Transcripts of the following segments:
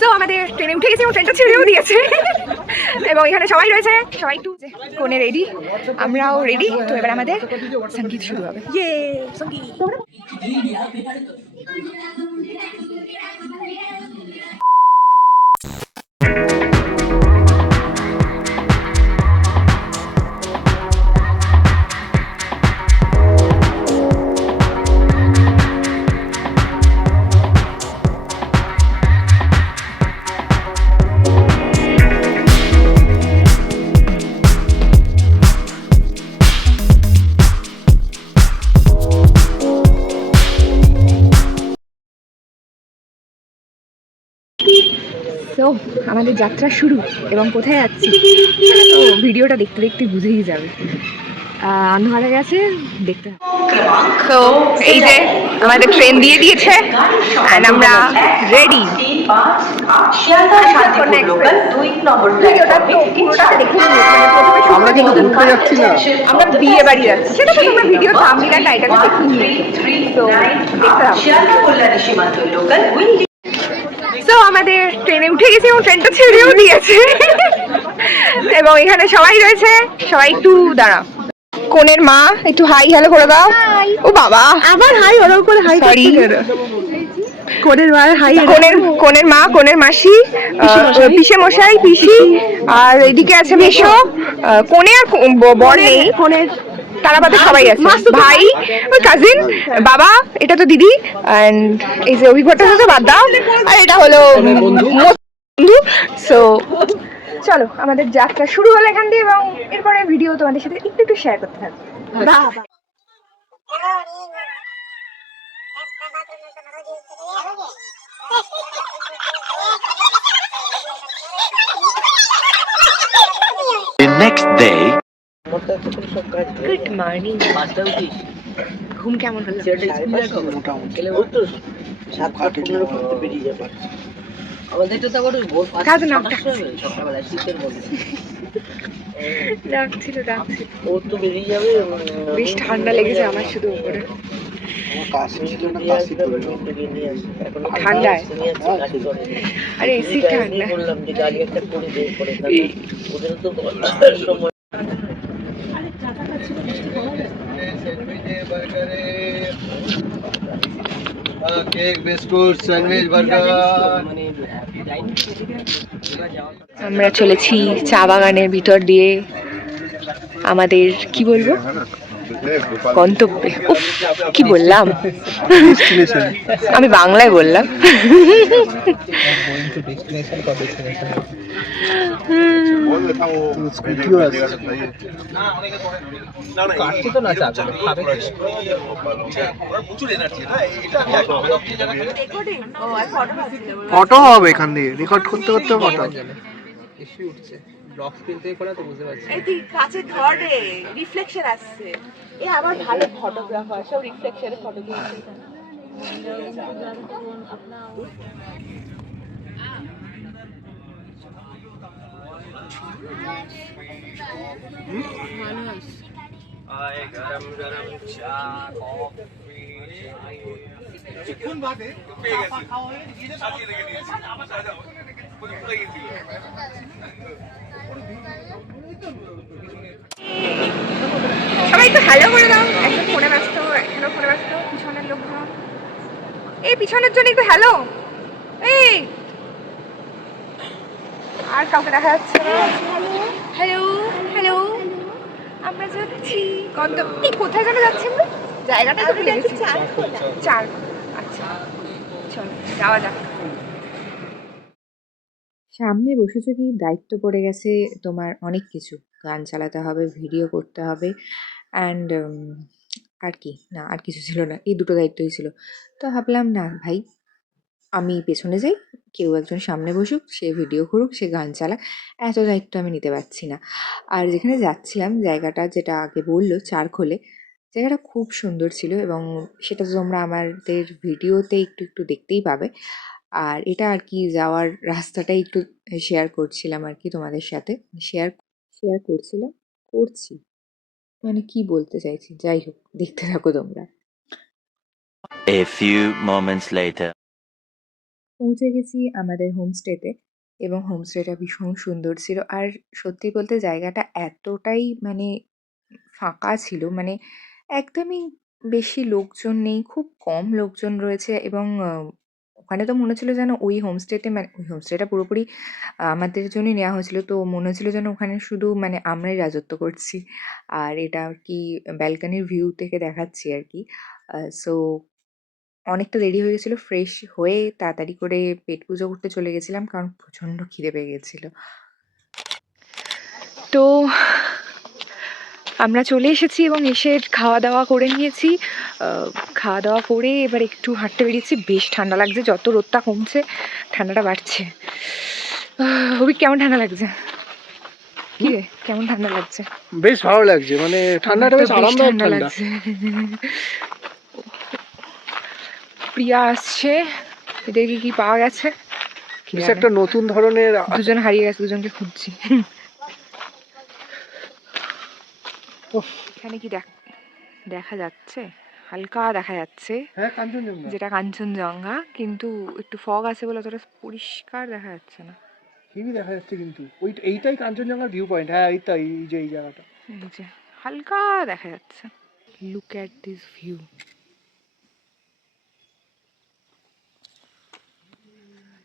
So আমাদের ট্রেনে উঠে গেছে এবং ট্রেনটা ছেড়েও দিয়েছে এবং এখানে সবাই রয়েছে, সবাই একটু কোনে রেডি, আমরাও রেডি। তো এবার আমাদের সঙ্গীত শুরু হবে। ইয়ে সঙ্গীত। তো আমাদের যাত্রা শুরু এবং কোথায় যাচ্ছি তো ভিডিওটা দেখতে দেখতে বুঝেই যাবে। আন্ধার হয়ে গেছে, দেখতে হবে। তো এই যে আমাদের ট্রেন দিয়ে দিয়েছে and আমরা রেডি। আমরা কিন্তু ঘুরতে যাচ্ছি না, আমরা বিয়ে বাড়ি যাচ্ছি, সেটা তো তোমরা ভিডিও থাম্বনেল আর টাইটেলে দেখে নিও। তো দেখতে হবে। তো আমাদের ট্রেনে উঠে গেছি এবং ট্রেনটা ছেড়েও দিয়েছে এবং এখানে সবাই রয়েছে, সবাই একটু দাঁড়া। কোনের মা একটু হাই হ্যালো করে দাও। ও বাবা, আবার হাই ওরকম করে হাই সরি। কোনের মা হাই, কোনের মা, কোনের মাসি, পিসে মশাই, পিসি, আর এদিকে আছে মেশো, কোনে আর বর নেই, তারা বাদে সবাই আছে, ভাই, ওই কাজিন, বাবা, এটা তো দিদি, এন্ড এই যে অভিজ্ঞতা হচ্ছে বাদ দাও, আর এটা হলো বন্ধু। সো চলো আমাদের যাত্রা শুরু হলো এখান দিয়ে এবং এরপরে ভিডিও তোমাদের সাথে একটু একটু শেয়ার করতে থাকবো। The next day. Good morning. ঘুম কেমন হলো? বেশ ঠান্ডা লেগেছে আমার শুধু উপরে। ঠান্ডায় আরে এসি ঠান্ডা। Cake, biscuit, sandwich, burger. আমরা চলেছি চা বাগানের ভিতর দিয়ে আমাদের কি বলবো গন্তব্যে। উফ কি বললাম, আমি বাংলায় বললাম। ফটো হবে এখান দিয়ে, রেকর্ড করতে করতে ফটো উঠছে। ব্লক স্ক্রিন থেকে করা তো বুঝতে পারছি। এই তুই কাছে ধর রে, রিফ্লেকশন আসছে। এ আবার ভালো ফটোগ্রাফার, সব রিফ্লেকশনে ফটো তুলছে। গরম গরম চা, কফি, কোন বাদে পেয়ে গেছি, সাজিয়ে রেখে দিয়েছি। আমার সাজা পুরো গেছিল। সবাই তো হ্যালো করে দাও। একজন ফোনে ব্যস্ত, একজনও ফোনে ব্যস্ত, পিছনের লোকজন। এই পিছনের জন্য একটু হ্যালো। এই আর কাউকে দেখা যাচ্ছে না। হ্যালো হ্যালো, আমরা যাচ্ছি গন্তব্য। এই কোথায় যেন যাচ্ছি আমরা? জায়গাটা তো ভুলে গেছি। চার, আচ্ছা চলো যাওয়া যাক। সামনে বসেছো কি, দায়িত্ব পড়ে গেছে তোমার অনেক কিছু। গান চালাতে হবে, ভিডিও করতে হবে, অ্যান্ড আর কি না, আর কিছু ছিল না, এই দুটো দায়িত্বই ছিল। তো ভাবলাম না ভাই, আমি পেছনে যাই, কেউ একজন সামনে বসুক, সে ভিডিও করুক, সে গান চালাক, এত দায়িত্ব আমি নিতে পারছি না। আর যেখানে যাচ্ছিলাম, জায়গাটা যেটা আগে বললো চারখোলে, জায়গাটা খুব সুন্দর ছিল এবং সেটা তো তোমরা আমাদের ভিডিওতে একটু একটু দেখতেই পাবে। আর এটা আর কি যাওয়ার রাস্তাটাই একটু শেয়ার করছিলাম আর কি তোমাদের সাথে। শেয়ার শেয়ার করছিলাম, করছি, মানে কি বলতে চাইছি, যাই হোক দেখতে থাকো তোমরা। A few moments later. পৌঁছে গেছি আমাদের হোমস্টেতে এবং হোমস্টেটা ভীষণ সুন্দর ছিল। আর সত্যি বলতে জায়গাটা এতটাই মানে ফাঁকা ছিল, মানে একদমই বেশি লোকজন নেই, খুব কম লোকজন রয়েছে এবং ওখানে তো মনে হচ্ছিল যেন ওই হোমস্টেতে, মানে ওই হোমস্টেটা পুরোপুরি আমাদের জন্যই নেওয়া হয়েছিল। তো মনে হচ্ছিল যেন ওখানে শুধু মানে আমরাই রাজত্ব করছি। আর এটা আর কি ব্যালকনির ভিউ থেকে দেখাচ্ছি আর কি। সো অনেকটা দেরি হয়ে গেছিলো। ফ্রেশ হয়ে তাড়াতাড়ি করে পেট পুজো করতে চলে গেছিলাম কারণ প্রচণ্ড খিদে পেয়ে গেছিল। তো আমরা চলে এসেছি এবং এসে খাওয়া দাওয়া করে নিয়েছি। খাওয়া দাওয়া করে এবার একটু হাঁটতে বেরিয়েছি। বেশ ঠান্ডা লাগছে, যত রোদটা কমছে ঠান্ডাটা বাড়ছে। অভি কেমন ঠান্ডা লাগছে? কি রে কেমন ঠান্ডা লাগছে? বেশ ভালো লাগছে, মানে ঠান্ডাটা বেশ আরামদায়ক ঠান্ডা। লাগছে। প্রিয়া আসছে, এদেরকে কি পাওয়া গেছে? বেশ একটা নতুন ধরনের দুজন হারিয়ে গেছে, দুজনকে খুঁজছি। এখানে কি দেখা যাচ্ছে? হালকা দেখা যাচ্ছে, হ্যাঁ কাঞ্চনজঙ্ঘা, যেটা কাঞ্চনজঙ্ঘা, কিন্তু একটু ফগ আছে বলে অতটা পরিষ্কার দেখা যাচ্ছে না। হেভি দেখা যাচ্ছে কিন্তু এইটাই কাঞ্চনজঙ্ঘার ভিউ পয়েন্ট। হ্যাঁ এইটাই, এই যে এই জায়গাটা, এই যে হালকা দেখা যাচ্ছে। Look at this view.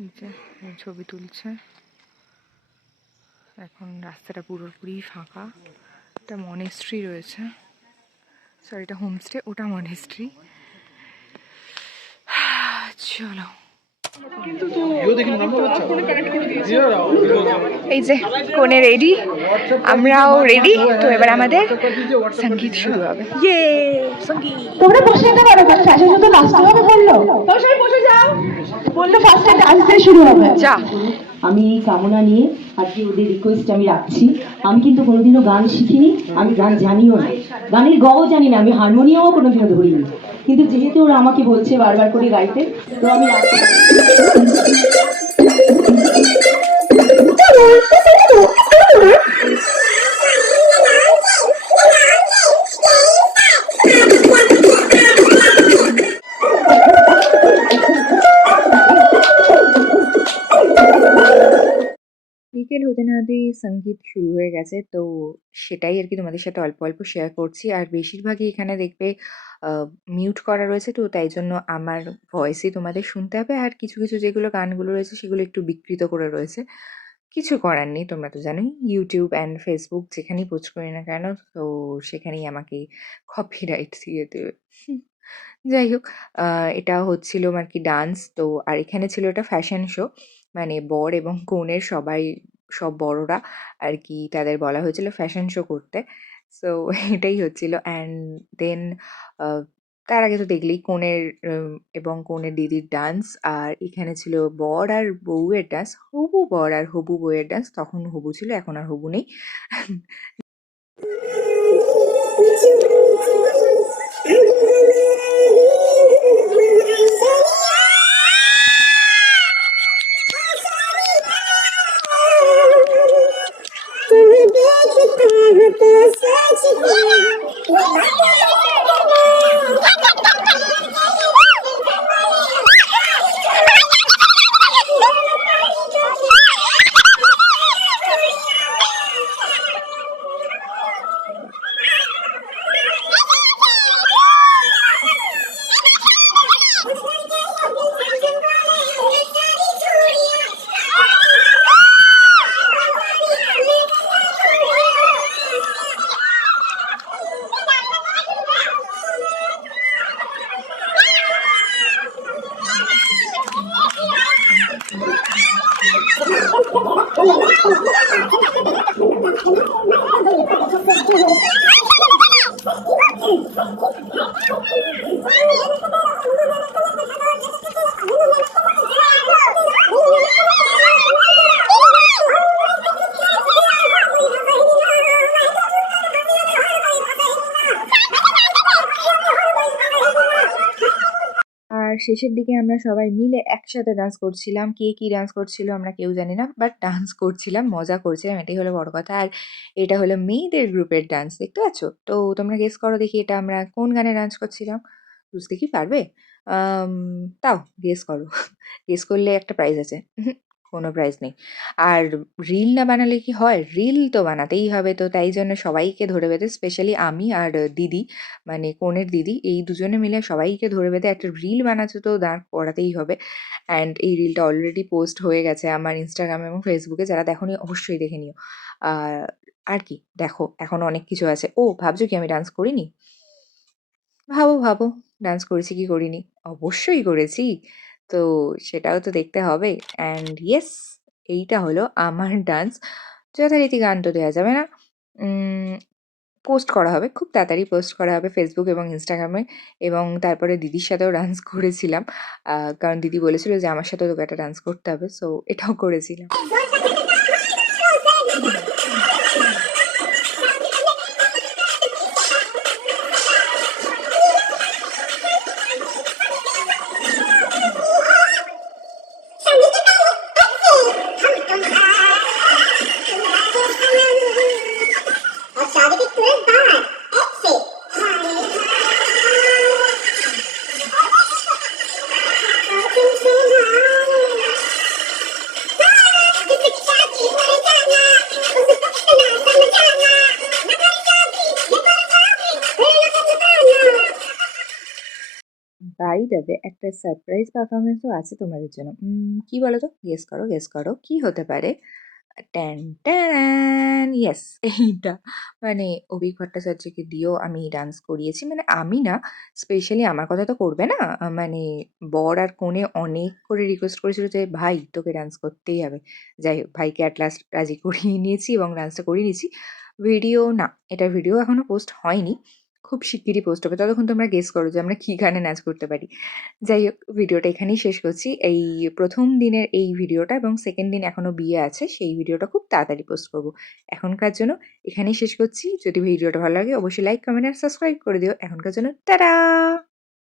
এই যে ছবি তুলছে। এখন রাস্তাটা পুরোপুরি ফাঁকা। একটা মনেস্ট্রি রয়েছে, সরি এটা হোমস্টে, ওটা মনেস্ট্রি। চলো, এই যে কোণে রেডি, আমরাও রেডি। তো এবার আমাদের সঙ্গীত শুরু হবে। ইয়ে সঙ্গীত। তোমরা বসে যেতে পারো, কারণ শেষে শুধু নাচতে হবে বললো। তোমরা সবাই বসে যাও, বললো ফার্স্টে ডান্স দিয়ে শুরু হবে। যা। আমি এই কামনা নিয়ে আজকে ওদের রিকোয়েস্ট আমি রাখছি। আমি কিন্তু কোনোদিনও গান শিখিনি, আমি গান জানিও না, গানের গও জানি না, আমি হারমোনিয়ামও কোনোদিনও ধরিনি, কিন্তু যেহেতু ওরা আমাকে বলছে বারবার করে গাইতে, তো আমি বিকেল হতে না হতেই সঙ্গীত শুরু হয়ে গেছে। তো সেটাই আর কি তোমাদের সাথে অল্প অল্প শেয়ার করছি। আর বেশিরভাগই এখানে দেখবে মিউট করা রয়েছে, তো তাই জন্য আমার ভয়েসই তোমাদের শুনতে হবে। আর কিছু কিছু যেগুলো গানগুলো রয়েছে সেগুলো একটু বিকৃত করে রয়েছে, কিছু করার নেই। তোমরা তো জানোই ইউটিউব অ্যান্ড ফেসবুক যেখানেই পোস্ট করি না কেন, তো সেখানেই আমাকে কপিরাইট দিয়ে দেবে। যাই হোক, এটা হচ্ছিল আর কি ডান্স। তো আর এখানে ছিল একটা ফ্যাশন শো, মানে বর এবং কনের সব বড়রা আর কি, তাদের বলা হয়েছিল ফ্যাশন শো করতে। সো এটাই হচ্ছিল। অ্যান্ড দেন তার আগে তো দেখলেই কনের এবং কনের দিদির ডান্স। আর এখানে ছিল বর আর বউয়ের ডান্স, হবু বর আর হবু বউয়ের ডান্স। তখন হবু ছিল, এখন আর হবু নেই। আর শেষের দিকে আমরা সবাই মিলে একসাথে ডান্স করছিলাম। কে কি ডান্স করছিল আমরা কেউ জানি না, বাট ডান্স করছিলাম, মজা করছিলাম, এটাই হলো বড় কথা। আর এটা হলো মেয়েদের গ্রুপের ডান্স, দেখতে পাচ্ছ? তো তোমরা গেস করো দেখি এটা আমরা কোন গানে ডান্স করছিলাম, বুঝতে কি পারবে? আম তাও গেস করো। গেস করলে একটা প্রাইজ আছে। উহুম, কোনো প্রাইজ নেই। আর রিল না বানালে কি হয়? রিল তো বানাতেই হবে। তো তাই জন্য সবাইকে ধরে বেঁধে স্পেশালি আমি আর দিদি মানে কনের দিদি এই দুজনে মিলে সবাইকে ধরে বেঁধে একটা রিল বানাতে তো দাঁড় করাতেই হবে। অ্যান্ড এই রিলটা অলরেডি পোস্ট হয়ে গেছে আমার Instagram এবং Facebook এ। যারা দেখোনি অবশ্যই দেখে নিও। আর আর কি দেখো এখনো অনেক কিছু আছে। ও ভাবছো কি আমি ডান্স করিনি? ভাবো, ভাবো ডান্স করেছি কি করিনি? অবশ্যই করেছি। তো সেটাও তো দেখতে হবে। অ্যান্ড ইয়েস এইটা হলো আমার ডান্স। যথারীতি গান তো দেয়া যাবে না। উম পোস্ট করা হবে। খুব তাড়াতাড়ি পোস্ট করা হবে Facebook এবং Instagram এ এবং তারপরে দিদির সাথেও ডান্স করেছিলাম। কারণ দিদি বলেছিল যে আমার সাথেও তোকে একটা ডান্স করতে হবে। সো এটাও করেছিলাম। বাই দ্য ওয়ে একটা সারপ্রাইজ পারফরম্যান্সও আছে তোমাদের জন্য। কি বলো তো? গেস করো, গেস করো। কি হতে পারে? ট্যান ট্যাড়ান! ইয়েস এইটা। মানে অভি ভট্টাচার্যকে দিয়েও আমি ডান্স করিয়েছি। মানে আমি না, স্পেশালি আমার কথা তো করবে না। মানে বর আর কনে অনেক করে রিকোয়েস্ট করেছিল যে, "ভাই তোকে ডান্স করতেই হবে।" যাই হোক ভাইকে এট লাস্ট রাজি করিয়ে নিয়েছি এবং ডান্সটা করিয়ে নিয়েছি। ভিডিও না, এটার ভিডিও এখনো পোস্ট হয়নি। খুব শিগগিরই পোস্ট হবে। ততক্ষণ তোমরা গেস করো যে আমরা কি গানে নাচ করতে পারি। যাই হোক ভিডিওটা এখানেই শেষ করছি। এই ১ম দিনের এই ভিডিওটা এবং 2nd দিন এখনো বিয়ে আছে সেই ভিডিওটা খুব তাড়াতাড়ি পোস্ট করব। এখনকার জন্য এখানেই শেষ করছি। যদি ভিডিওটা ভালো লাগে অবশ্যই লাইক, কমেন্ট আর সাবস্ক্রাইব করে দিও। এখনকার জন্য টাটা!